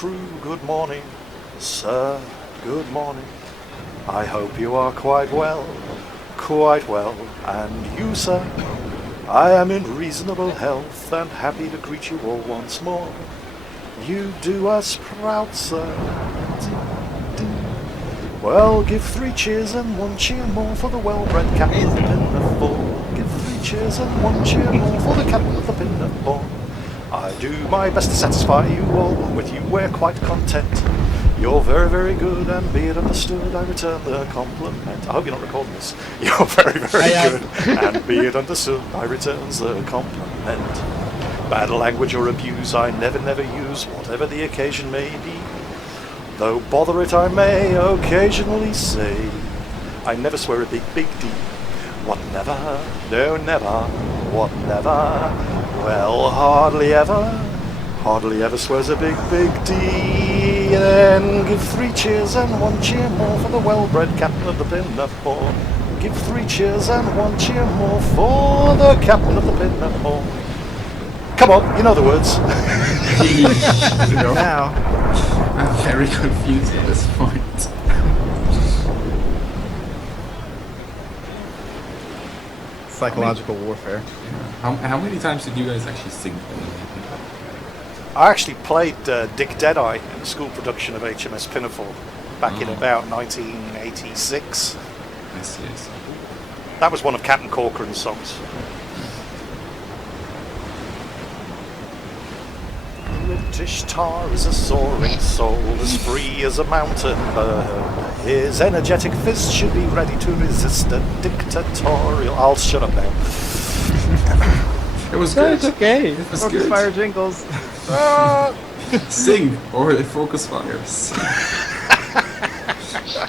crew, good morning. Sir, good morning. I hope you are quite well, and you, sir? I am in reasonable health and happy to greet you all once more. You do us proud, sir. Well, give 3 cheers and 1 cheer more for the well-bred captain of the Pinafore. Give 3 cheers and 1 cheer more for the captain of the Pinafore. I do my best to satisfy you all, with you we're quite content. You're very, very good, and be it understood, I return the compliment. I hope you're not recording this. You're very, very good, and be it understood, I returns the compliment. Bad language or abuse I never, never use, whatever the occasion may be. Though bother it I may occasionally say, I never swear a big, big D. What never? No, never. What never? Well, hardly ever swears a big, big D. Then give 3 cheers and 1 cheer more for the well-bred captain of the Pinafore. Give 3 cheers and 1 cheer more for the captain of the Pinafore. Come on, you know the words. Now, I'm very confused at this point. Psychological warfare. How many times did you guys actually sing? I actually played Dick Deadeye in the school production of HMS Pinafore back in about 1986. Yes. That was one of Captain Corcoran's songs. British tar is a soaring soul, as free as a mountain bird. His energetic fist should be ready to resist a dictatorial... I'll shut up now. It was good. It's okay. It was Focus good. fire jingles. Sing or focus fires.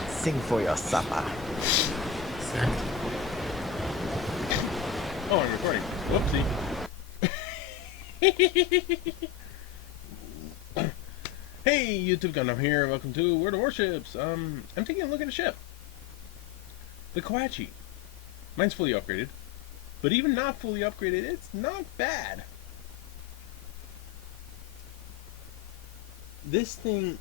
Sing for your supper. Oh, I'm recording. Whoopsie. Hey, YouTube Gundam here. Welcome to World of Warships. I'm taking a look at a ship. The Kawachi. Mine's fully upgraded. But even not fully upgraded, it's not bad. This thing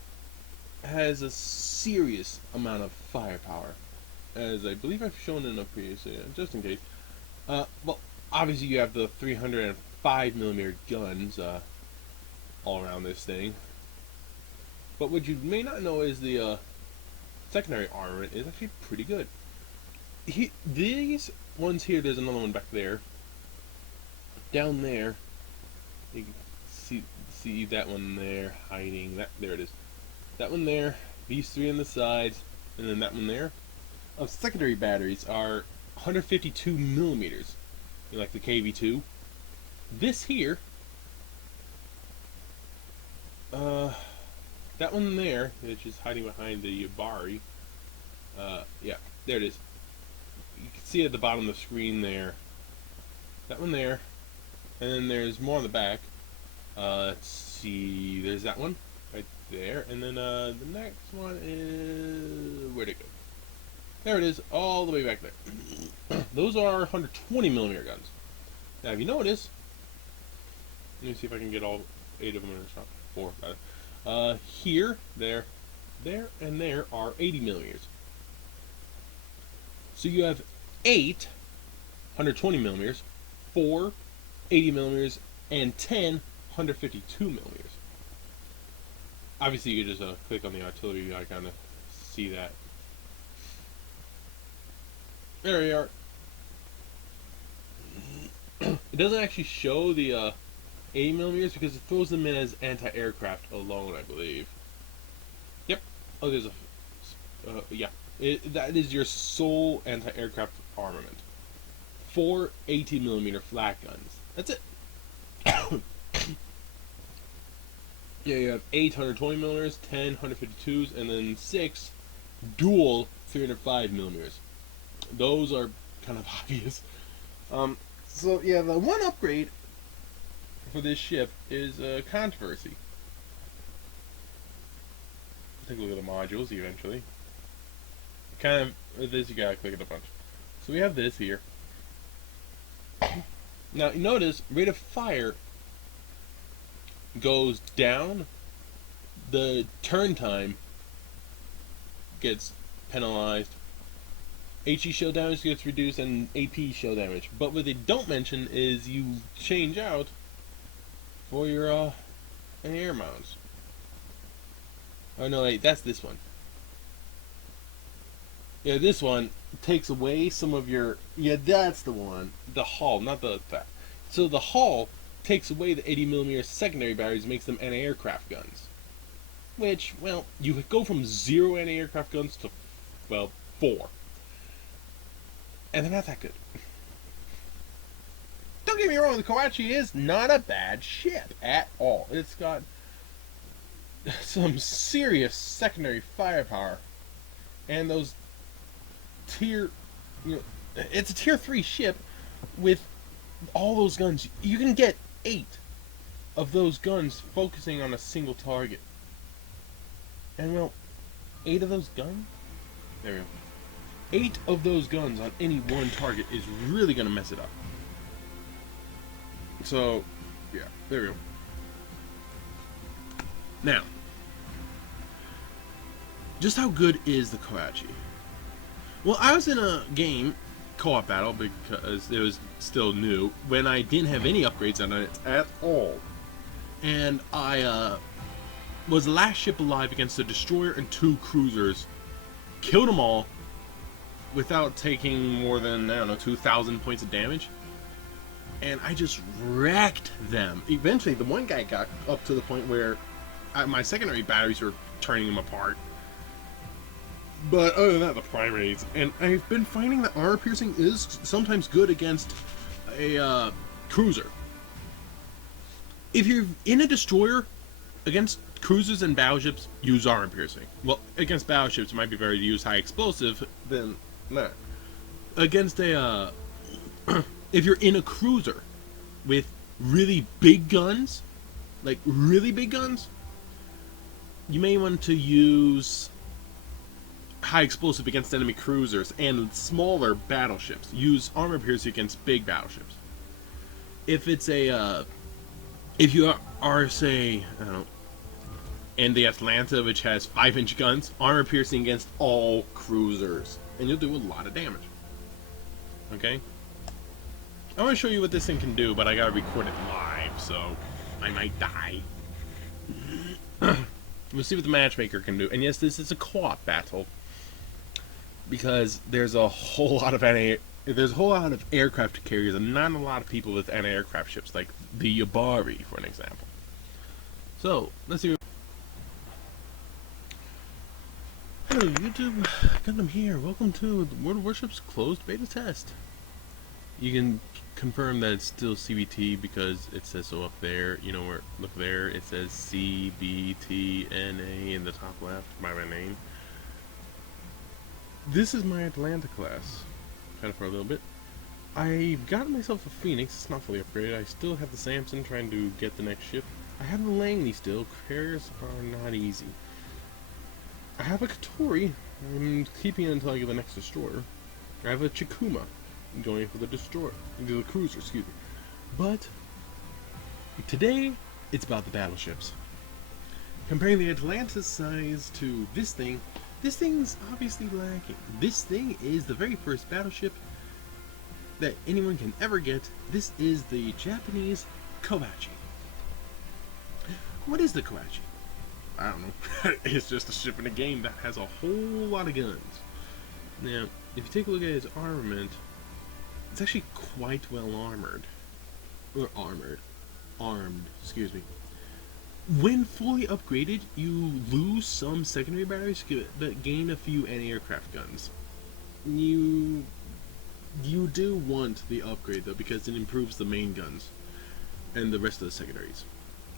has a serious amount of firepower, as I believe I've shown in a previous video, just in case. Well, obviously you have the 305mm guns all around this thing. But what you may not know is the secondary armament is actually pretty good. These ones here, there's another one back there. Down there, you can see that one there hiding. There it is. That one there. These 3 on the sides, and then that one there. Secondary batteries are 152mm, like the KV2. This here, that one there, which is hiding behind the Yabari. Yeah, there it is. You can see at the bottom of the screen there. That one there. And then there's more on the back. Let's see. There's that one right there. And then the next one is... Where'd it go? There it is, all the way back there. Those are 120mm guns. Now, if you notice... Let me see if I can get all 8 of them in a shot. 4, got it. Here, there, and there are 80mm. So you have 8 120mm, 4 80mm, and 10 152mm. Obviously, you can just click on the artillery icon to see that. There we are. It doesn't actually show the 80mm because it throws them in as anti-aircraft alone, I believe. Yep. Oh, there's a... yeah. That is your sole anti-aircraft armament. 4 80mm flat guns. That's it. Yeah, you have 8 120mm, 10 152s, and then 6 dual 305mm. Those are kind of obvious. So yeah, the one upgrade for this ship is controversy. Take a look at the modules eventually. Kind of with this, you gotta click it a bunch. So we have this here. Now notice rate of fire goes down the turn time gets penalized, HE shield damage gets reduced, and AP shield damage. But what they don't mention is you change out for your air mounts. Oh no, wait, that's this one. Yeah, this one takes away some of your... Yeah, that's the one. The hull, not the... So the hull takes away the 80mm secondary batteries, makes them anti-aircraft guns. Which, well, you go from 0 anti-aircraft guns to, well, 4. And they're not that good. Don't get me wrong, the Kawachi is not a bad ship at all. It's got some serious secondary firepower. And those tier... it's a tier 3 ship with all those guns. You can get 8 of those guns focusing on a single target. And well, 8 of those guns? There we go. 8 of those guns on any one target is really going to mess it up. So, yeah, there we go. Now, just how good is the Kawachi? Well, I was in a game, co-op battle, because it was still new, when I didn't have any upgrades on it at all. And I was the last ship alive against a destroyer and 2 cruisers. Killed them all without taking more than, I don't know, 2,000 points of damage. And I just wrecked them. Eventually, the one guy got up to the point where my secondary batteries were turning him apart. But other than that, the primaries. And I've been finding that armor piercing is sometimes good against a cruiser. If you're in a destroyer, against cruisers and battleships, use armor piercing. Well, against battleships, it might be better to use high explosive than that. Against a, if you're in a cruiser with really big guns, like really big guns, you may want to use high explosive against enemy cruisers, and smaller battleships use armor piercing against big battleships. If it's a if you are say, I don't know, in the Atlanta, which has 5-inch guns, armor piercing against all cruisers, and you'll do a lot of damage. Okay, I want to show you what this thing can do, but I gotta record it live, so I might die. We'll see what the matchmaker can do. And yes, this is a co-op battle, because there's a whole lot of aircraft carriers and not a lot of people with anti-aircraft ships, like the Yabari, for an example. So let's see. Hello YouTube, Gundam here. Welcome to World of Warship's closed beta test. You can confirm that it's still CBT because it says so up there. You know where? Look there. It says CBTNA in the top left by my name. This is my Atlanta class. Had it for a little bit. I've gotten myself a Phoenix. It's not fully upgraded. I still have the Samson trying to get the next ship. I have the Langley still. Carriers are not easy. I have a Katori. I'm keeping it until I get the next destroyer. I have a Chikuma. I'm going for the destroyer. The cruiser, excuse me. But today, it's about the battleships. Comparing the Atlanta size to this thing's obviously lacking. This thing is the very first battleship that anyone can ever get. This is the Japanese Kawachi. What is the Kawachi? I don't know. It's just a ship in a game that has a whole lot of guns. Now, if you take a look at its armament, it's actually quite well armored. Or armed, excuse me. When fully upgraded, you lose some secondary batteries but gain a few anti-aircraft guns. You do want the upgrade though, because it improves the main guns and the rest of the secondaries.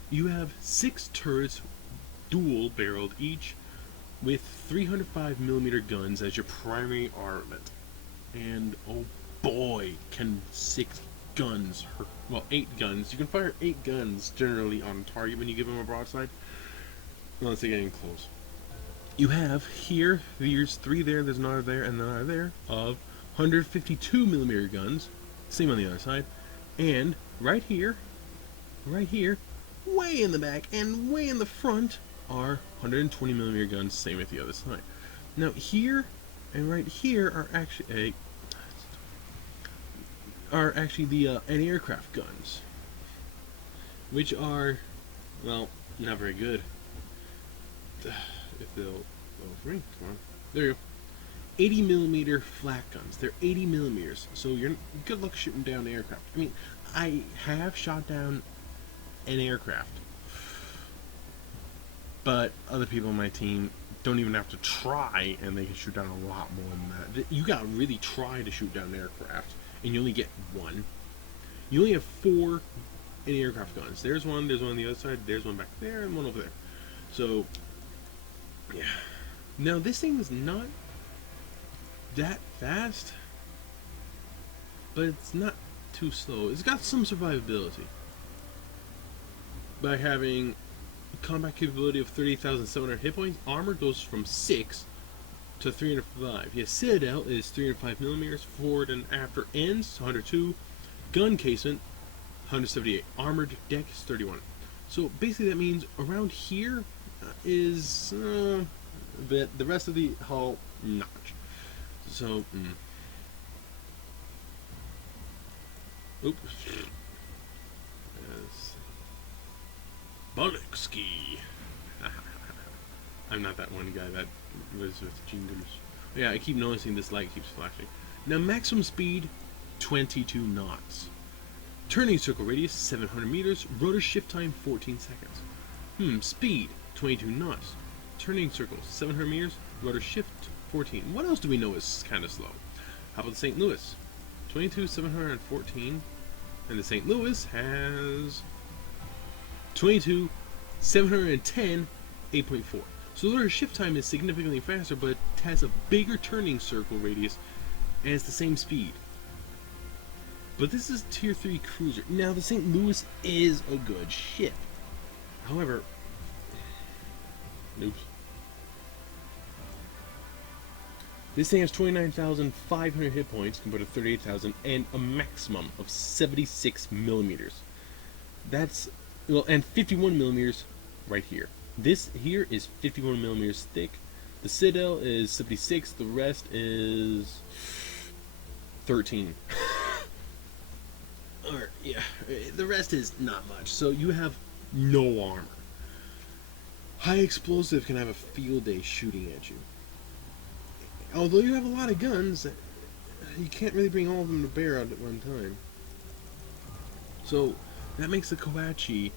You have 6 turrets, dual barreled each, with 305mm guns as your primary armament. And oh boy, can 6 guns hurt. Well, 8 guns. You can fire 8 guns generally on target when you give them a broadside, unless they're getting close. You have here, there's 3 there, there's another there, and another there, of 152mm guns. Same on the other side. And right here, way in the back, and way in the front, are 120mm guns, same with the other side. Now here and right here are actually the anti-aircraft guns, which are, well, not very good. If they'll go for me, come on. There you go. 80mm flak guns. They're 80mm, so you're good luck shooting down aircraft. I mean, I have shot down an aircraft, but other people on my team don't even have to try, and they can shoot down a lot more than that. You gotta really try to shoot down an aircraft, and you only get one. You only have 4 anti-aircraft guns. There's one on the other side, there's one back there, and one over there. So, yeah. Now, this thing is not that fast, but it's not too slow. It's got some survivability by having combat capability of 38,700 hit points. Armor goes from 6 to 305. Yeah, Citadel is 305mm. Forward and after ends 102. Gun casement 178. Armored deck is 31. So basically that means around here is the rest of the hull not much. So oops. Yes. Bolexki. I'm not that one guy that was with Jingles. Yeah, I keep noticing this light keeps flashing. Now maximum speed 22 knots. Turning circle radius 700 meters. Rotor shift time 14 seconds. Speed 22 knots. Turning circle 700 meters. Rotor shift 14. What else do we know is kind of slow? How about the St. Louis? 22,714. And the St. Louis has 22,710, 8.4. So the rotor shift time is significantly faster, but it has a bigger turning circle radius and it's the same speed. But this is tier 3 cruiser. Now the St. Louis is a good ship. However, oops. This thing has 29,500 hit points compared to 38,000 and a maximum of 76mm. That's, well, and 51mm right here. This here is 51mm thick. The Citadel is 76, the rest is 13. Or, yeah, the rest is not much. So you have no armor. High explosive can have a field day shooting at you. Although you have a lot of guns, you can't really bring all of them to bear out at one time. So that makes the Kawachi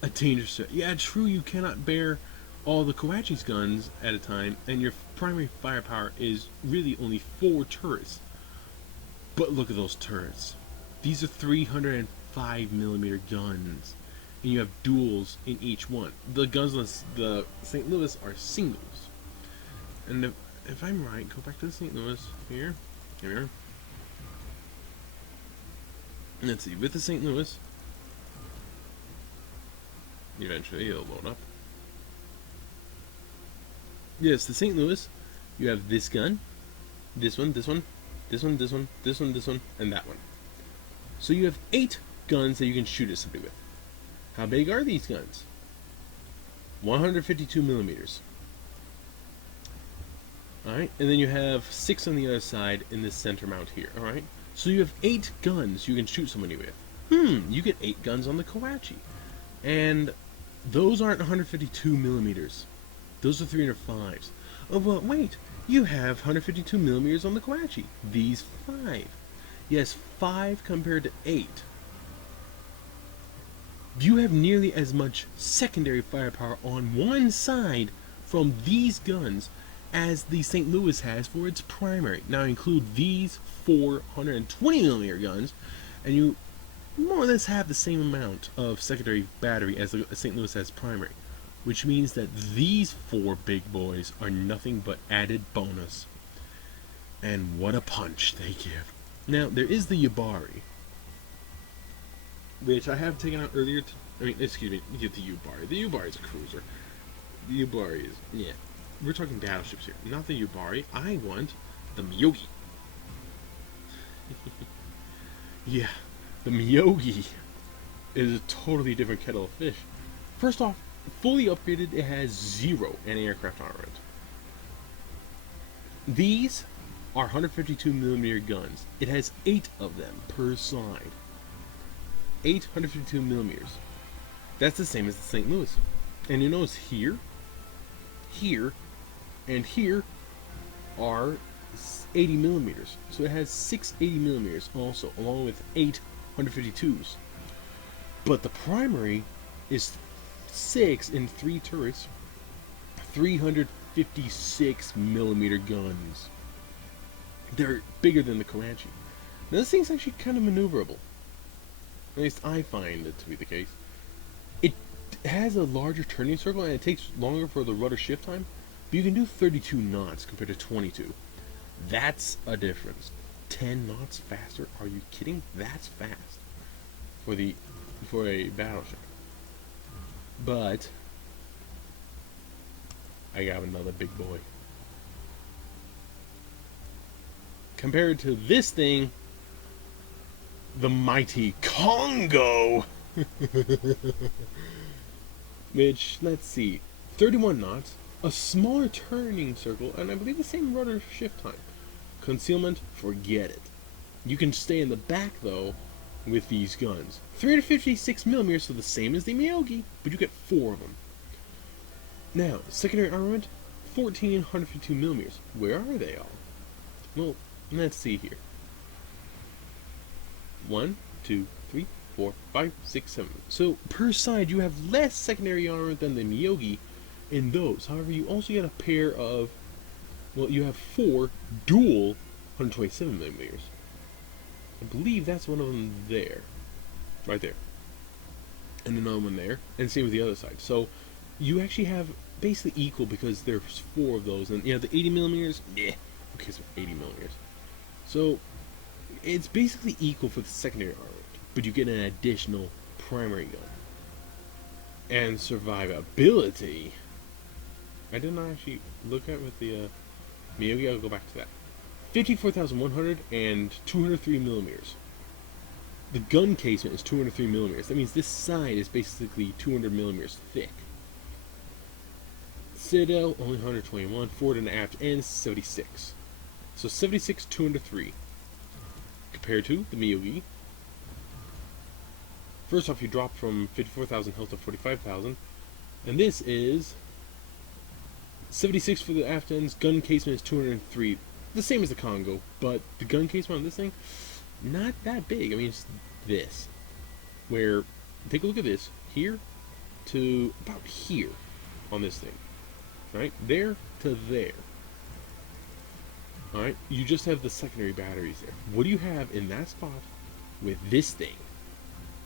a dangerous threat. Yeah, true, you cannot bear all the Kawachi's guns at a time, and your primary firepower is really only 4 turrets. But look at those turrets. These are 305mm guns, and you have duels in each one. The guns on the St. Louis are singles. And if I'm right, go back to the St. Louis here. Here. Let's see, with the St. Louis, eventually it'll load up. Yes, the St. Louis, you have this gun, this one, this one, this one, this one, this one, this one, and that one. So you have 8 guns that you can shoot at somebody with. How big are these guns? 152mm. Alright, and then you have 6 on the other side in this center mount here, alright? So you have 8 guns you can shoot somebody with. You get 8 guns on the Kawachi. And those aren't 152mm. Those are 305s. Oh, but wait, you have 152mm on the Kawachi. These 5. Yes, 5 compared to 8. You have nearly as much secondary firepower on one side from these guns as the St. Louis has for its primary. Now include these 4 120mm guns, and you more or less have the same amount of secondary battery as the St. Louis has primary, which means that these 4 big boys are nothing but added bonus. And what a punch they give. Now there is the Yubari, which I have taken out earlier. Excuse me, you get the Yubari. The Yubari is a cruiser. The Yubari is, yeah. We're talking battleships here, not the Yubari. I want the Miyogi. Yeah, the Miyogi is a totally different kettle of fish. First off, fully upgraded, it has 0 anti-aircraft armament. These are 152mm guns. It has 8 of them per side. 8 152mm. That's the same as the St. Louis. And you notice here, here, and here are 80mm. So it has 6 80mm also, along with 8 152s. But the primary is 6 in 3 turrets, 356mm guns. They're bigger than the Kawachi. Now this thing's actually kind of maneuverable. At least I find it to be the case. It has a larger turning circle and it takes longer for the rudder shift time, but you can do 32 knots compared to 22. That's a difference. 10 knots faster? Are you kidding? That's fast for a battleship. But I got another big boy. Compared to this thing, the mighty Congo, which, let's see, 31 knots, a smaller turning circle, and I believe the same rudder shift time. Concealment, forget it. You can stay in the back, though, with these guns. 356mm, so the same as the Miyogi, but you get 4 of them. Now, secondary armament, 14 152mm. Where are they all? Well, let's see here. 1, 2, 3, 4, 5, 6, 7. So, per side, you have less secondary armament than the Miyogi in those. However, you also get a pair of, well, you have 4 dual 127mm. I believe that's one of them there. Right there. And another one there. And same with the other side. So, you actually have basically equal because there's 4 of those. And, you know, the 80mm, who cares about 80mm? So, it's basically equal for the secondary armament, but you get an additional primary gun. And survivability, I did not actually look at with the Miyogi. I'll go back to that. 54,100 and 203mm. The gun casement is 203mm. That means this side is basically 200mm thick. Citadel only 121, forward and aft, and 76. So 76, 203. Compared to the Miyogi. First off, you drop from 54,000 health to 45,000. And this is 76 for the aft ends. Gun casement is 203. The same as the Congo, but the gun casement on this thing, not that big. I mean, it's this. Where, take a look at this. Here to about here on this thing. Right? There to there. Alright, you just have the secondary batteries there. What do you have in that spot with this thing?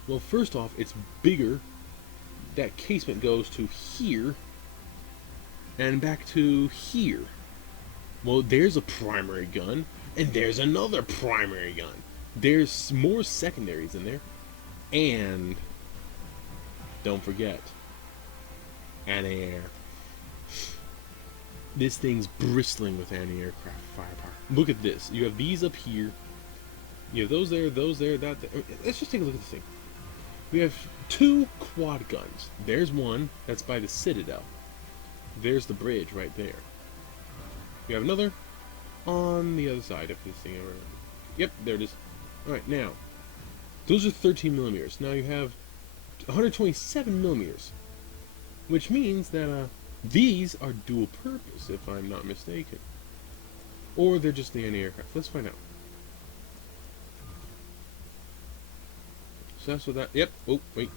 Well, first off, it's bigger. That casement goes to here and back to here. Well, there's a primary gun, and there's another primary gun. There's more secondaries in there. And don't forget, anti-air. This thing's bristling with anti-aircraft firepower. Look at this. You have these up here. You have those there, that there. Let's just take a look at this thing. We have 2 quad guns. There's one that's by the Citadel. There's the bridge right there. We have another on the other side if this thing ever... Yep, there it is. Alright, now, those are 13mm. Now you have 127mm, which means that these are dual purpose, if I'm not mistaken. Or they're just the anti-aircraft. Let's find out. So that's what that... Yep. Oh, wait.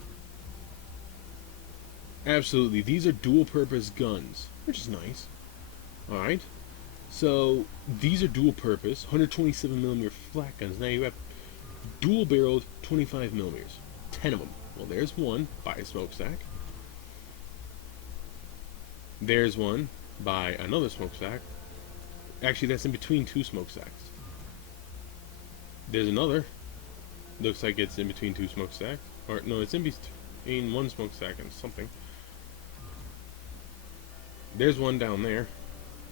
Absolutely. These are dual purpose guns, which is nice. Alright. So, these are dual purpose, 127mm flat guns. Now you have dual barreled 25mm. 10 of them. Well, there's one by a smokestack. There's one by another smokestack. Actually, that's in between 2 smokestacks. There's another. Looks like it's in between 2 smokestacks. Or, no, it's in between 1 smokestack and something. There's one down there.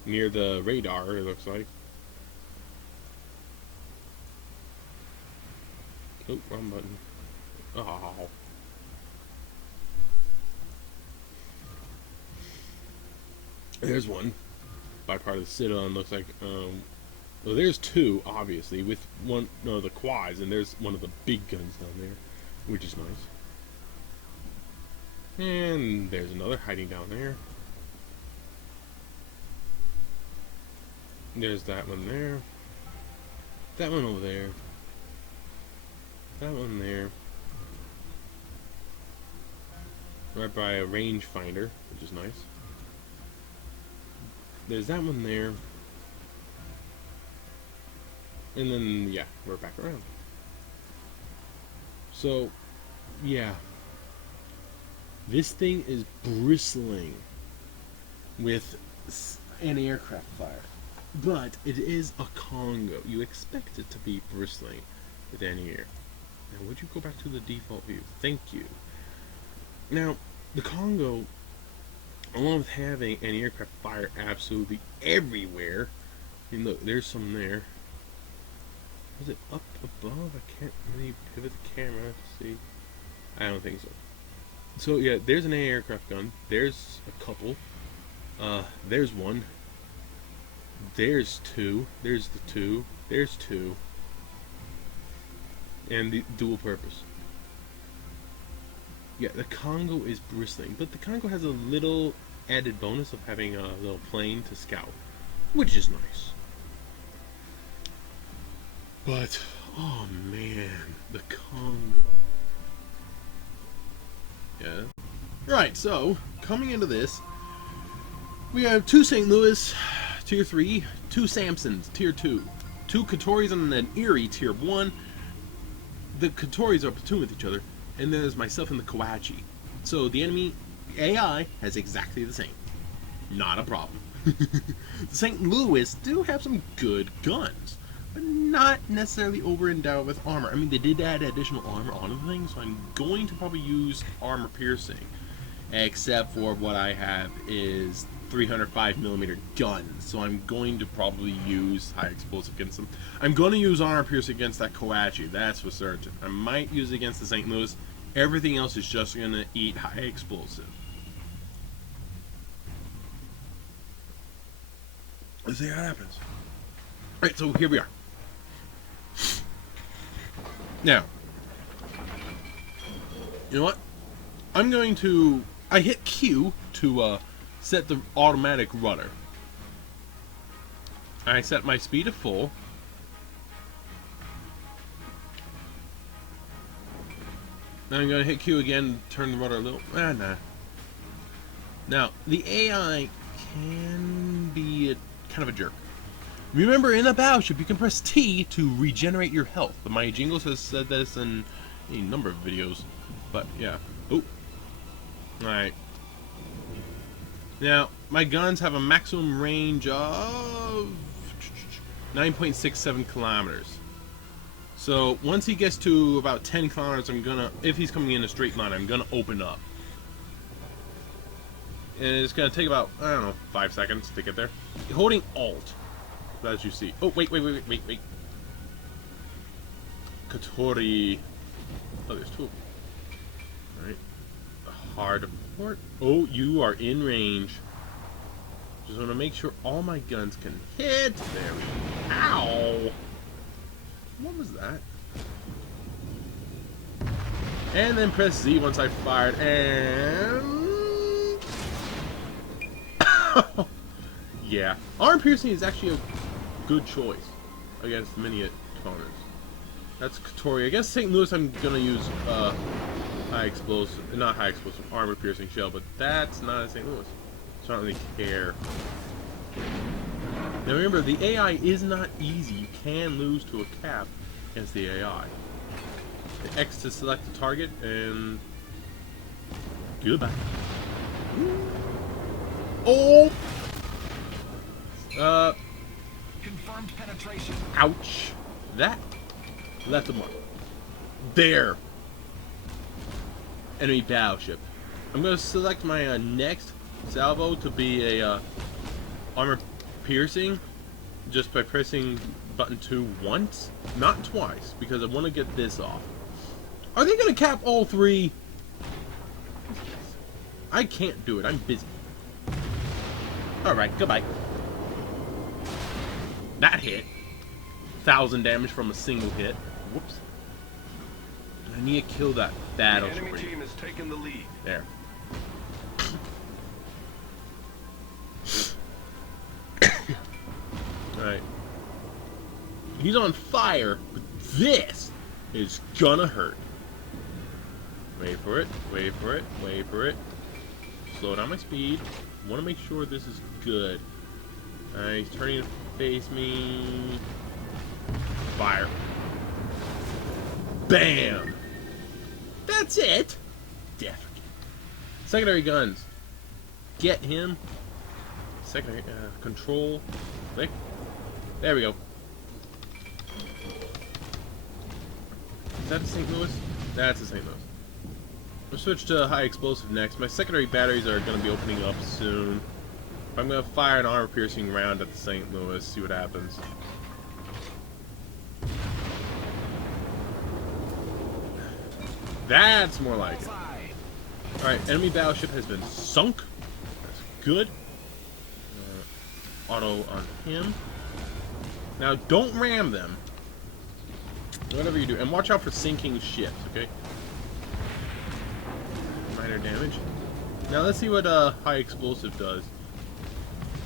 Near the radar, it looks like. Oh, wrong button. Oh. There's one by part of the Citadel, and looks like well, there's two obviously with one of the quads, and there's one of the big guns down there, which is nice. And there's another hiding down there. There's that one there. That one over there. That one there. Right by a rangefinder, which is nice. There's that one there. And then, yeah, we're back around. So, yeah. This thing is bristling with anti-aircraft fire. But it is a Congo. You expect it to be bristling with anti-air. Now, would you go back to the default view? Thank you. Now, the Congo, along with having anti-aircraft fire absolutely everywhere, I mean, look, there's some there. Was it up above? I can't really pivot the camera to see. I don't think so. So, yeah, there's an anti-aircraft gun. There's a couple. There's one. There's two. There's the two. There's two. And the dual purpose. Yeah, the Congo is bristling, but the Congo has a little added bonus of having a little plane to scout, which is nice. But, oh man, the Congo. Yeah. Right, so, coming into this, we have two St. Louis, Tier 3, two Samsons, Tier 2, two Katoris and an Erie, Tier 1. The Katoris are platoon with each other, and then there's myself and the Kawachi. So the enemy AI has exactly the same. Not a problem. The St. Louis do have some good guns, but not necessarily over-endowed with armor. I mean, they did add additional armor on the thing, so I'm going to probably use armor piercing. Except for what I have is 305mm guns, so I'm going to probably use high explosive against them. I'm going to use armor piercing against that Kawachi, that's for certain. I might use it against the St. Louis. Everything else is just going to eat high explosive. Let's see how it happens. Alright, so here we are. Now, you know what? I'm going to... I hit Q to set the automatic rudder. I set my speed to full. Now I'm going to hit Q again, turn the rudder a little... nah. Now, the AI can be kind of a jerk. Remember, in a Battleship, you can press T to regenerate your health. My Jingles has said this in a number of videos. But, yeah. Oh. Alright. Now, my guns have a maximum range of 9.67 kilometers. So, once he gets to about 10 kilometers, I'm gonna, if he's coming in a straight line, I'm gonna open up. And it's gonna take about, I don't know, 5 seconds to get there. Holding Alt, as you see. Oh, wait. Katori. Oh, there's two of them. Alright. Hard port. Oh, you are in range. Just want to make sure all my guns can hit. There we go. Ow! What was that? And then press Z once I fired, and... yeah. Arm piercing is actually a good choice against many opponents. That's Katori. Against St. Louis, I'm going to use high explosive, not high explosive, armor piercing shell, but that's not a St. Louis. So I don't really care. Now remember, the AI is not easy. You can lose to a cap against the AI. The X to select the target, and goodbye. Oh! Confirmed penetration. Ouch. That left a mark. There. Enemy battleship. I'm going to select my next salvo to be a armor piercing just by pressing button 2 once, not twice, because I want to get this off. Are they going to cap all three? I can't do it. I'm busy. Alright, goodbye. That hit. 1,000 damage from a single hit. Whoops. I need to kill that Battleship. Enemy team has taken the lead. There. Alright. He's on fire, but this is gonna hurt. Wait for it, wait for it, wait for it. Slow down my speed. Want to make sure this is good. Alright, he's turning to face me. Fire. Bam! That's it! Death. Secondary guns. Get him. Secondary control. Click. There we go. Is that the St. Louis? That's the St. Louis. We'll switch to high explosive next. My secondary batteries are going to be opening up soon. I'm going to fire an armor-piercing round at the St. Louis, see what happens. That's more like it. Alright, enemy battleship has been sunk. That's good. Auto on him. Now, don't ram them. Whatever you do. And watch out for sinking ships, okay? Minor damage. Now, let's see what high explosive does.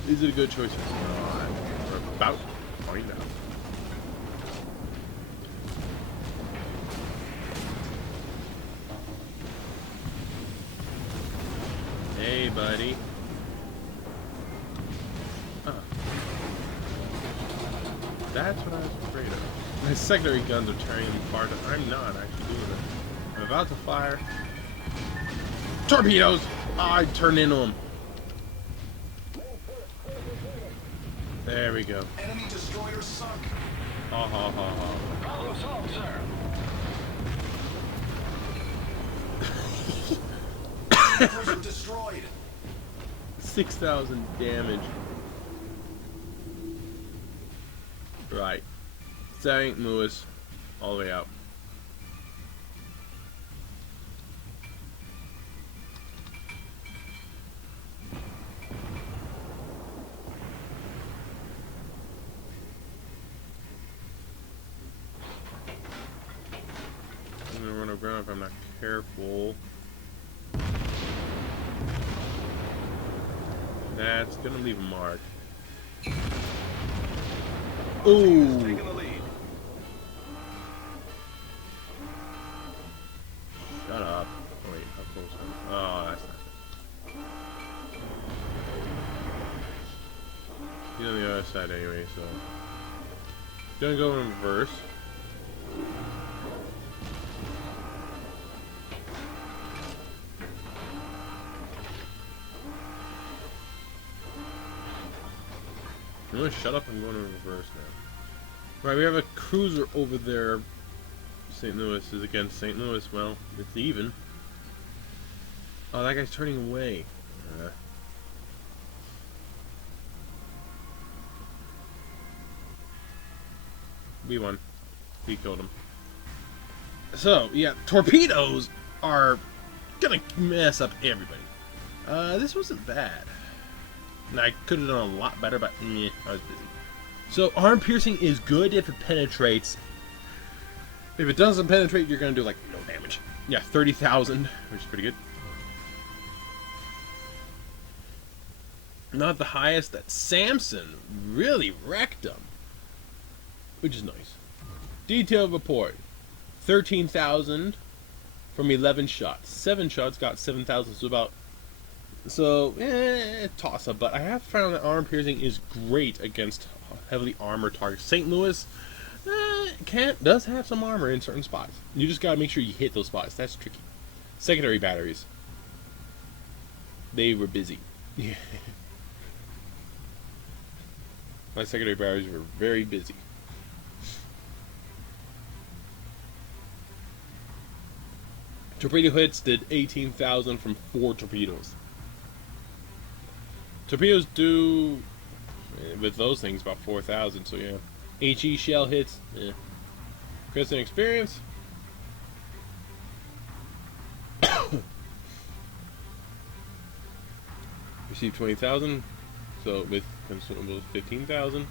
Is it a good choice or not? We're about to find out. Hey, buddy. That's what I was afraid of. My secondary guns are tearing them apart. I'm not actually doing it. I'm about to fire. Torpedoes! Oh, I turned into them. There we go. Enemy destroyer sunk. Ha ha ha ha. Problem solved, sir. Person destroyed. 6,000 damage. Right. St. Louis, all the way out. I'm gonna run aground if I'm not careful. That's gonna leave a mark. Ooh! Taking the lead. Shut up. Oh, wait, how close am I? Oh, that's not good. He's on the other side anyway, so. Gonna go in reverse. You know what? Shut up, I'm going in reverse now. Right, we have a cruiser over there. St. Louis is against St. Louis. Well, it's even. Oh, that guy's turning away. We won. We killed him. So, yeah, torpedoes are gonna mess up everybody. This wasn't bad. And I could have done a lot better, but I was busy. So, arm piercing is good if it penetrates. If it doesn't penetrate, you're going to do, like, no damage. Yeah, 30,000, which is pretty good. Not the highest. That Samson really wrecked him, which is nice. Detailed report. 13,000 from 11 shots. 7 shots got 7,000, so about... So, toss up. But I have found that arm piercing is great against heavily armored targets. St. Louis does have some armor in certain spots. You just gotta make sure you hit those spots. That's tricky. Secondary batteries. They were busy. My secondary batteries were very busy. Torpedo hits did 18,000 from 4 torpedoes. Torpedoes do, with those things, about 4,000, so yeah. HE shell hits, yeah. Crescent experience. Received 20,000. So with consumables, 15,000.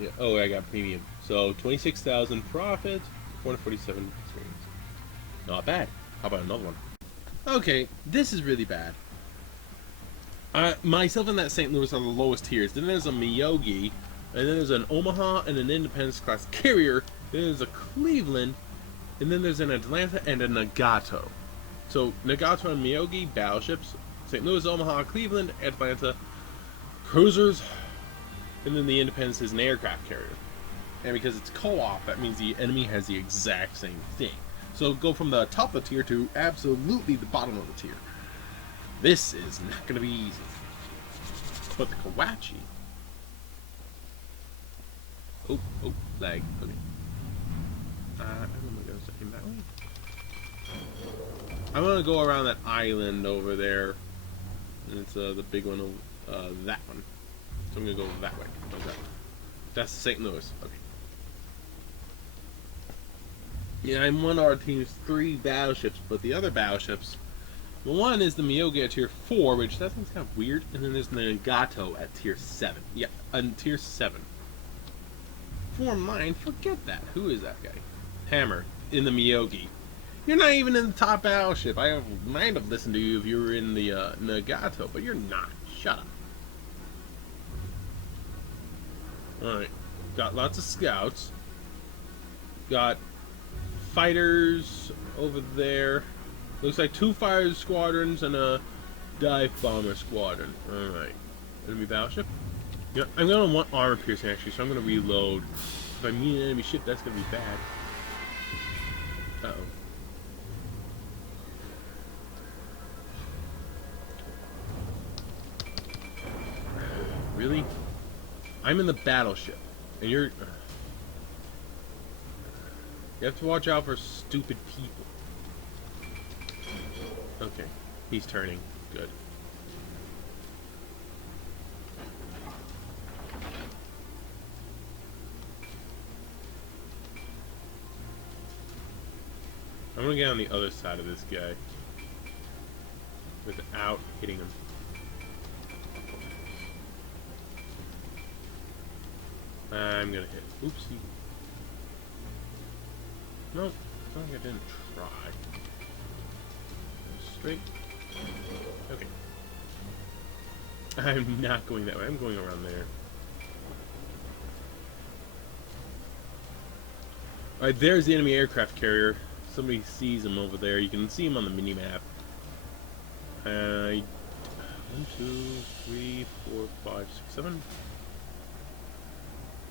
Yeah. Oh, I got premium. So 26,000 profit, 447 experience. Not bad. How about another one? Okay, this is really bad. Myself and that St. Louis are the lowest tiers. Then there's a Miyogi, and then there's an Omaha and an Independence class carrier. Then there's a Cleveland, and then there's an Atlanta and a Nagato. So Nagato and Miyogi, battleships. St. Louis, Omaha, Cleveland, Atlanta, cruisers, and then the Independence is an aircraft carrier. And because it's co-op, that means the enemy has the exact same thing. So go from the top of the tier to absolutely the bottom of the tier. This is not going to be easy. But the Kawachi... Oh, lag. Okay. I'm going to go second that way. I'm going to go around that island over there. And it's the big one, that one. So I'm going to go that way. Okay. That's St. Louis. Okay. Yeah, I'm one of our team's 3 battleships, but the other battleships... One is the Miyogi at tier 4, which that thing's kind of weird, and then there's the Nagato at tier 7. Yeah, on tier 7. For mine, forget that. Who is that guy? Hammer, in the Miyogi. You're not even in the top battleship. I might have listened to you if you were in the Nagato, but you're not. Shut up. Alright, got lots of scouts. Got fighters over there. Looks like 2 fire squadrons and a dive bomber squadron. Alright. Enemy battleship? Yeah, I'm gonna want armor piercing actually, so I'm gonna reload. If I meet an enemy ship, that's gonna be bad. Uh-oh. Really? I'm in the battleship. And you're... You have to watch out for stupid people. Okay, he's turning. Good. I'm gonna get on the other side of this guy without hitting him. I'm gonna hit. Oopsie. No, I think I didn't try. Straight. Okay. I'm not going that way. I'm going around there. Alright, there's the enemy aircraft carrier. Somebody sees him over there. You can see him on the mini-map. 1, 2, 3, 4, 5, 6, 7.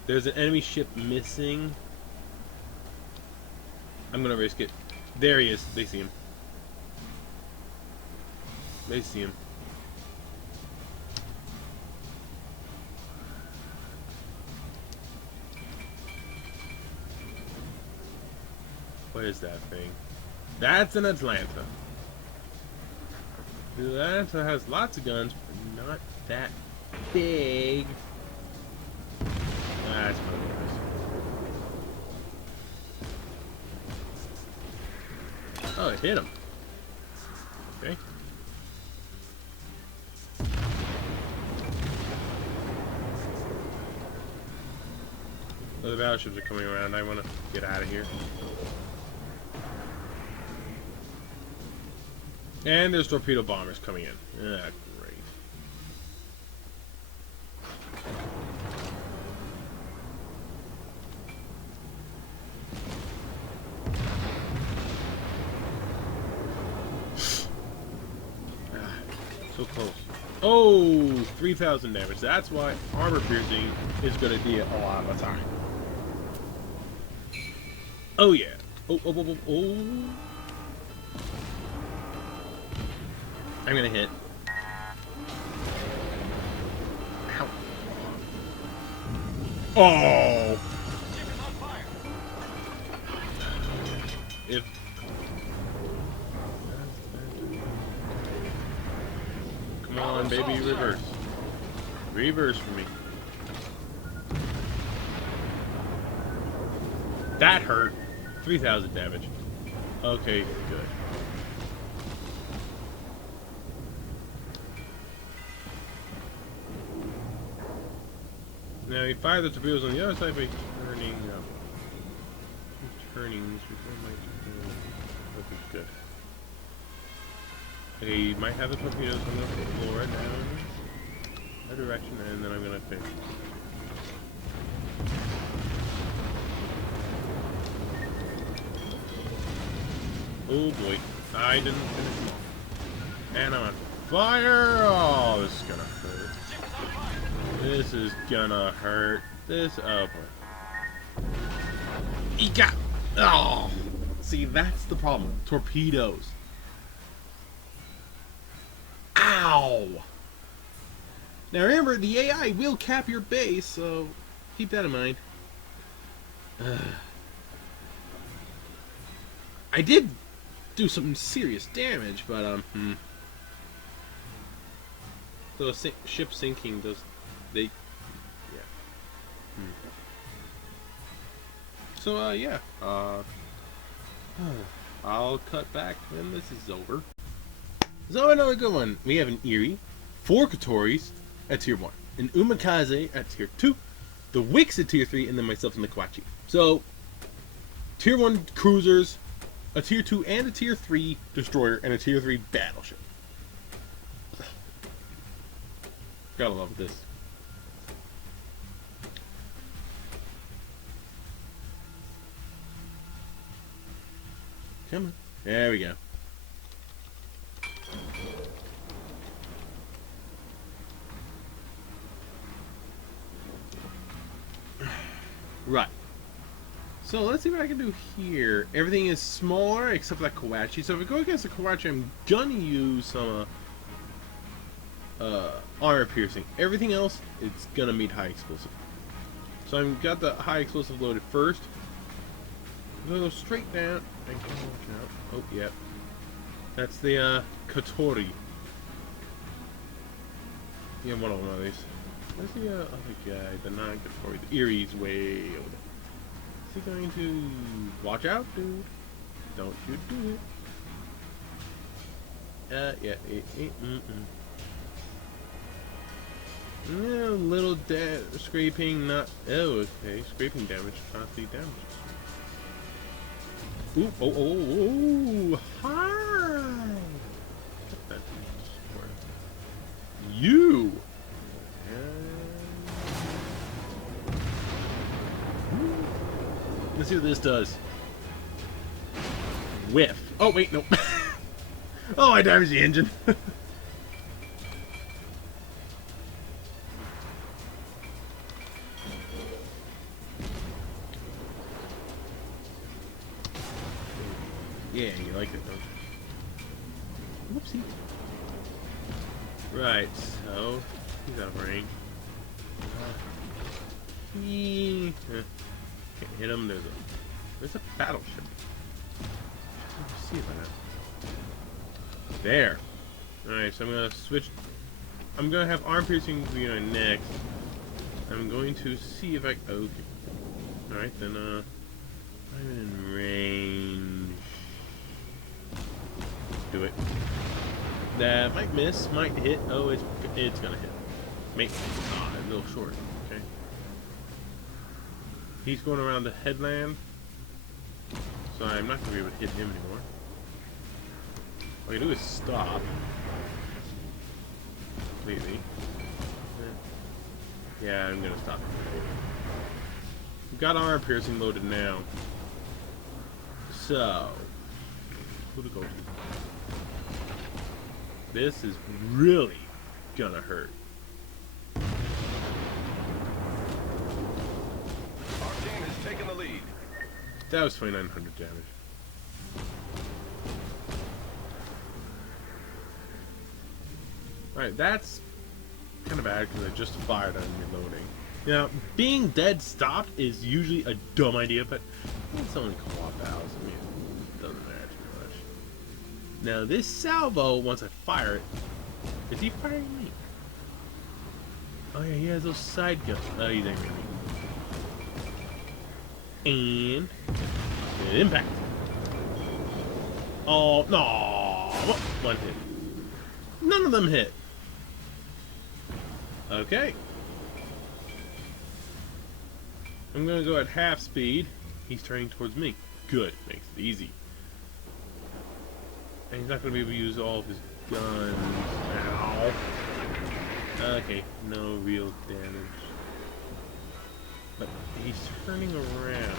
There's an enemy ship missing. I'm gonna risk it. There he is. They see him. They see him. What is that thing? That's an Atlanta. The Atlanta has lots of guns, but not that big. That's what it is. Oh, it hit him. Okay. Oh, the battleships are coming around. I want to get out of here. And there's torpedo bombers coming in. Ah, great. So close. Oh, 3,000 damage. That's why armor piercing is going to be a lot of the time. Oh, yeah. Oh, oh, oh, oh, oh. I'm going to hit. Ow. Oh! If... Come on, baby, reverse. Reverse for me. That hurt. 3,000 damage. Okay, good. Now you fire the torpedoes on the other side by turning up. Turnings. Okay, good. Okay, you might have the torpedoes on the floor down that direction, and then I'm gonna finish. Oh boy, I didn't finish them off. And I'm on fire! Oh, this is gonna hurt. This is gonna hurt. Oh boy. Eka! Oh! See, that's the problem. Torpedoes. Ow! Now remember, the AI will cap your base, so keep that in mind. I did do some serious damage, but so ship sinking does yeah. So yeah, I'll cut back when this is over. So another good one. We have an Erie, 4 Katoris at tier 1, an Umikaze at tier 2, the Wicks at tier 3, and then myself and the Kawachi. So tier 1 cruisers, a tier 2 and a tier 3 destroyer, and a tier 3 battleship. Gotta love this. Come on. There we go. Right. So let's see what I can do here. Everything is smaller except for that Kawachi. So if I go against the Kawachi, I'm gonna use some armor piercing. Everything else, it's gonna meet high explosive. So I've got the high explosive loaded first. I'm gonna go straight down and go out. Oh, yeah. That's the Katori. Yeah, one of these. Where's the other guy? The non-Katori. The Erie's way over there. Is he going to watch out, dude? Don't you do it. Yeah. Yeah, little scraping, not. Oh, okay. Scraping damage, not the damage. Ooh, oh, hi! That you! Let's see what this does. Whiff. Oh, wait, no. Oh, I damaged the engine. Yeah, you like it, don't you? Whoopsie. Right, so he's out of range. Can't hit him. There's a battleship. Let's see if I know. There. Alright, so I'm gonna switch. I'm gonna have arm piercing next. I'm going to see if I. Okay. Alright, then I'm in range. Do it. That might miss, might hit. Oh, it's gonna hit. Maybe. Ah, a little short. Okay. He's going around the headland, so I'm not gonna be able to hit him anymore. All I can do is stop completely. Yeah, I'm gonna stop completely. We've got armor piercing loaded now. So, who to go to? This is really gonna hurt. Our team has taken the lead. That was 2,900 damage. Alright, that's kind of bad because I just fired on reloading. Now, being dead stopped is usually a dumb idea, but it's only co-op battles. I mean, it doesn't matter too much. Now, this salvo, once I fire it, is he firing me? Oh yeah, he has those side guns. Oh, he's aiming me. And impact. Oh no! One hit. None of them hit. Okay. I'm gonna go at half speed. He's turning towards me. Good. Makes it easy. And he's not gonna be able to use all of his guns now. Okay, no real damage. But he's turning around.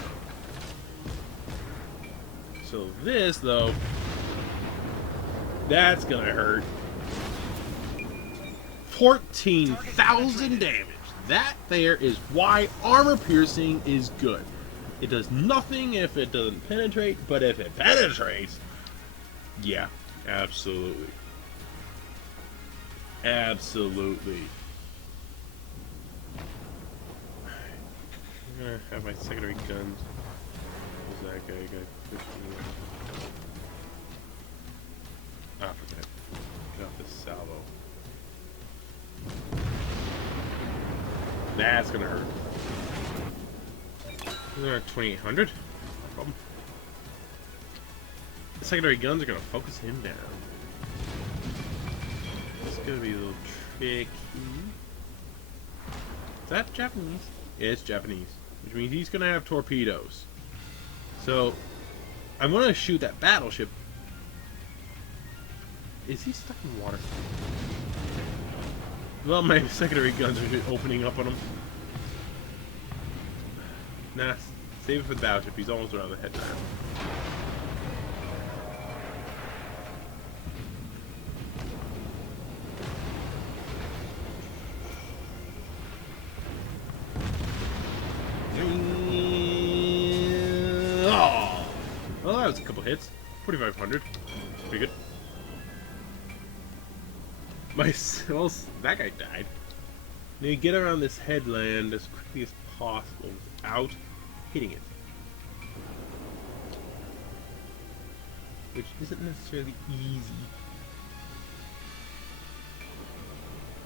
So this, though, that's gonna hurt. 14,000 damage. That there is why armor piercing is good. It does nothing if it doesn't penetrate, but if it penetrates, yeah, absolutely. Absolutely. I'm gonna have my secondary guns. Who's that guy? Ah, forget it. Get off this salvo. That's gonna hurt. They're at 2,800. No problem. The secondary guns are gonna focus him down. It's gonna be a little tricky. Is that Japanese? Yeah, it's Japanese. Which means he's gonna have torpedoes. So, I'm gonna shoot that battleship. Is he stuck in water? Well, my secondary guns are just opening up on him. Nah, save it for the battleship. He's almost around the head now. Oh! Well, that was a couple hits. 4,500. Pretty good. Well, that guy died. Now you get around this headland as quickly as possible without hitting it. Which isn't necessarily easy.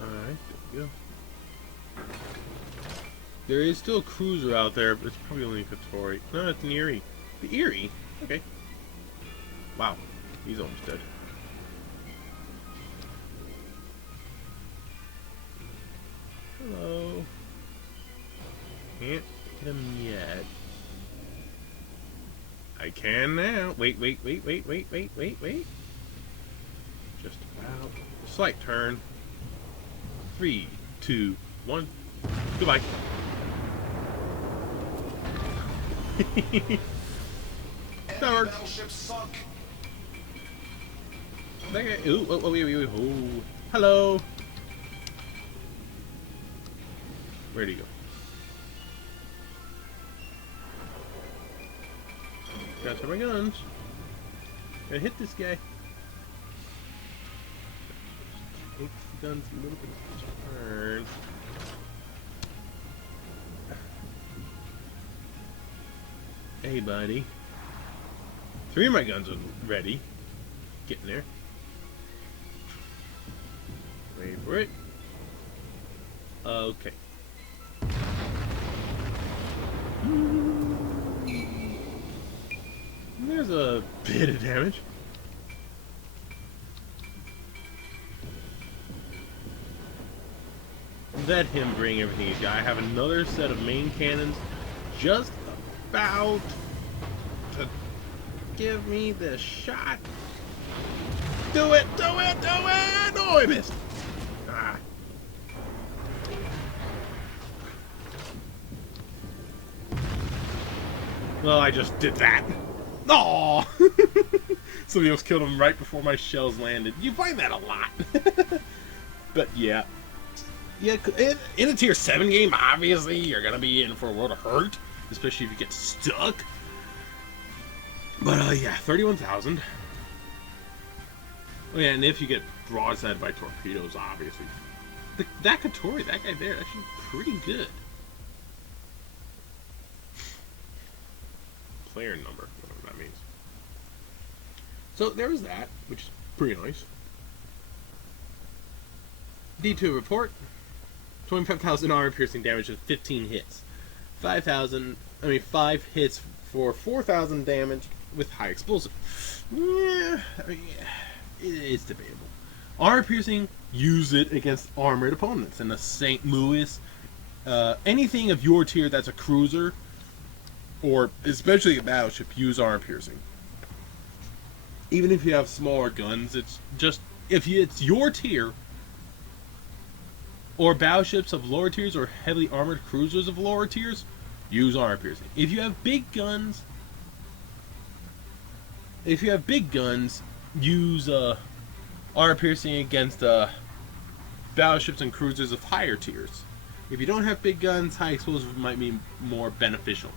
Alright, there we go. There is still a cruiser out there, but it's probably only a Katori. No, it's an Erie. The Erie? Okay. Wow, he's almost dead. Hello. Can't get him yet. I can now. Wait. Just about. Slight turn. 3, 2, 1. Goodbye. That works. Battleship sunk. That guy. Ooh, wait. Oh. Hello. Where'd he go? Got some of my guns. Gotta hit this guy. Takes the guns a little bit of turn. Hey, buddy. 3 of my guns are ready. Getting there. Wait for it. Okay. There's a bit of damage. Let him bring everything he's got. I have another set of main cannons just about to give me the shot. Do it! No, I missed. Ah. Well, I just did that. Aww! Somebody else killed him right before my shells landed. You find that a lot. But yeah. Yeah, in a tier 7 game, obviously, you're going to be in for a world of hurt. Especially if you get stuck. But yeah, 31,000. Oh yeah, and if you get broadside by torpedoes, obviously. That Katori, that guy there, actually pretty good. Player number, whatever that means. So there was that, which is pretty nice. D2 report. 25,000 armor piercing damage with 15 hits. 5 hits for 4,000 damage with high explosive. Yeah, I mean, it's debatable. Armor piercing, use it against armored opponents. And the St. Louis anything of your tier that's a cruiser, or especially a battleship, use armor piercing. Even if you have smaller guns, it's just it's your tier, or battleships of lower tiers, or heavily armored cruisers of lower tiers, use armor piercing. If you have big guns, use armor piercing against battleships and cruisers of higher tiers. If you don't have big guns, high explosive might be more beneficial,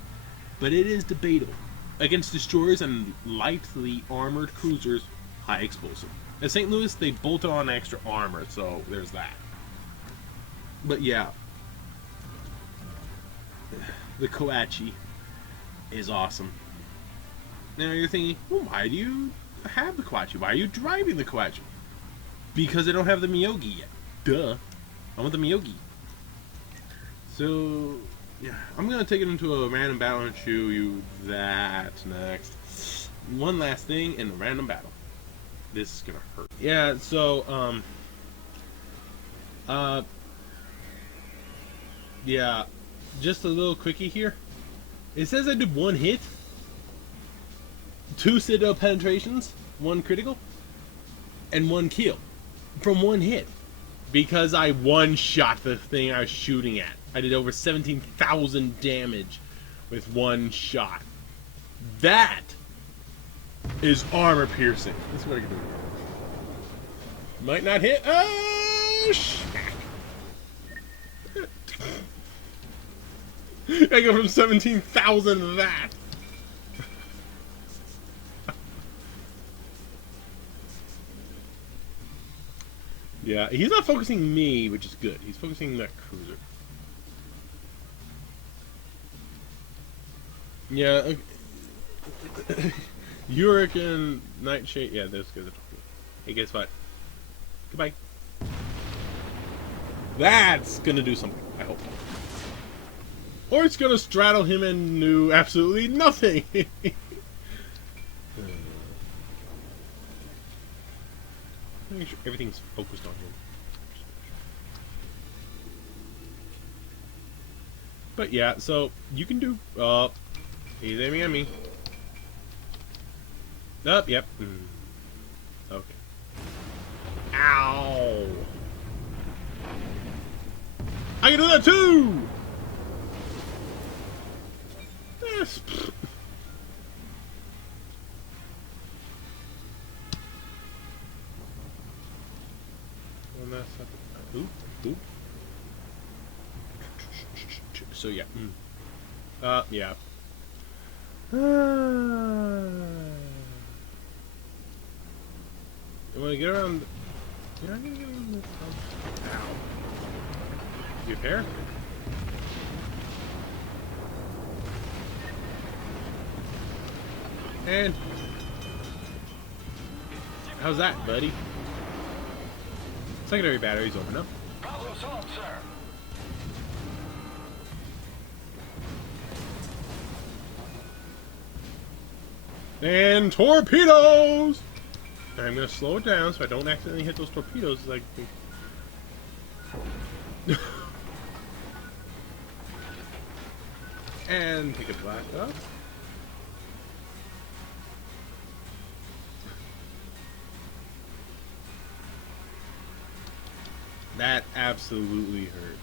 but it is debatable. Against destroyers and lightly armored cruisers, high explosive. At St. Louis, they bolted on extra armor, so there's that. But yeah, the Kawachi is awesome. Now you're thinking, well, why do you have the Kawachi? Why are you driving the Kawachi? Because I don't have the Miyogi yet. Duh. I want the Miyogi. So, yeah, I'm going to take it into a random battle and show you that next. One last thing in the random battle. This is going to hurt. Yeah, so, yeah, just a little quickie here. It says I did 1 hit, 2 citadel penetrations, 1 critical, and 1 kill from 1 hit. Because I one-shot the thing I was shooting at. I did over 17,000 damage with 1 shot. That is armor piercing. This is what I can do. Might not hit. Oh, shit. I go from 17,000 to that. Yeah, he's not focusing me, which is good. He's focusing that cruiser. Yeah. Hurricane, Nightshade. Yeah, those guys are talking. Hey, guess what? Goodbye. That's gonna do something, I hope. Or it's gonna straddle him and do absolutely nothing. Make sure everything's focused on him. But yeah, so you can do. He's aiming at me. Yep. Okay. Ow! I can do that too. Yes. Oop. So yeah. Yeah. You wanna get around? You're not gonna get around this. Ow. You repair? And how's that, buddy? Secondary batteries open up. Problem solved, sir. And torpedoes! I'm gonna slow it down so I don't accidentally hit those torpedoes. Like, and pick it back up. That absolutely hurt.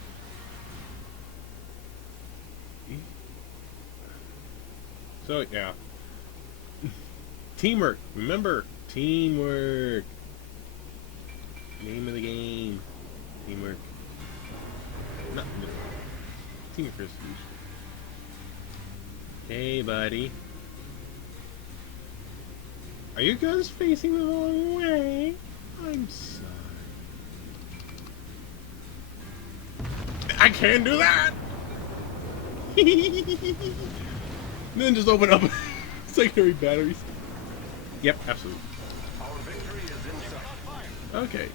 So yeah. Teamwork. Remember, teamwork. Name of the game. Teamwork. Not teamwork is huge. Hey, buddy. Are your guns facing the wrong way? I'm sorry. I can't do that! Then just open up secondary batteries. Yep, absolutely. Our victory is in sight. Okay.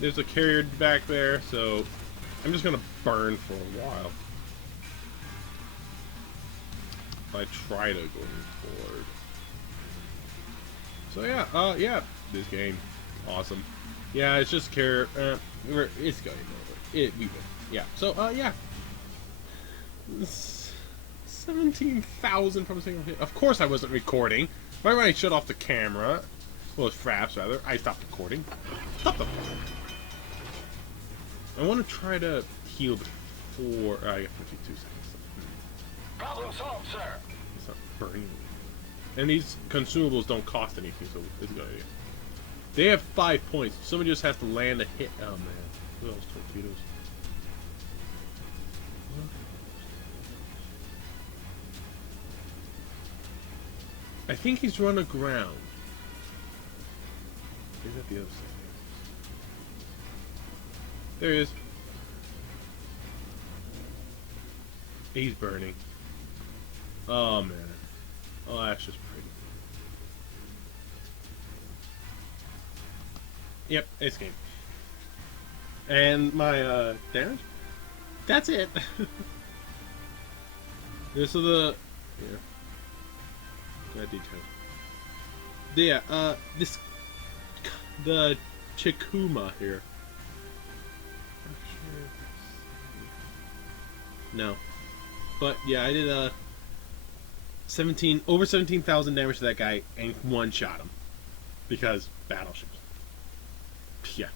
There's a carrier back there, so I'm just gonna burn for a while. If I try to go forward. So yeah, yeah, this game, awesome. Yeah, it's just carrier. It's going over. We win. Yeah. So yeah. 17,000 from a single hit. Of course I wasn't recording. Right when I shut off the camera, well, fraps rather, I stopped recording. What the fuck? I want to try to heal before I got 52 seconds. Problem solved, sir. It's not burning. And these consumables don't cost anything, so it's a good idea. They have 5 points. Someone just has to land a hit. Oh man, look at those torpedoes. I think he's run aground. Is that the other side? There he is. He's burning. Oh man. Oh, that's just pretty. Yep, it's game. And my damage? That's it. This is the that detail. Yeah, the Chikuma here. No. But yeah, I did over 17,000 damage to that guy and one shot him. Because battleships. Yeah.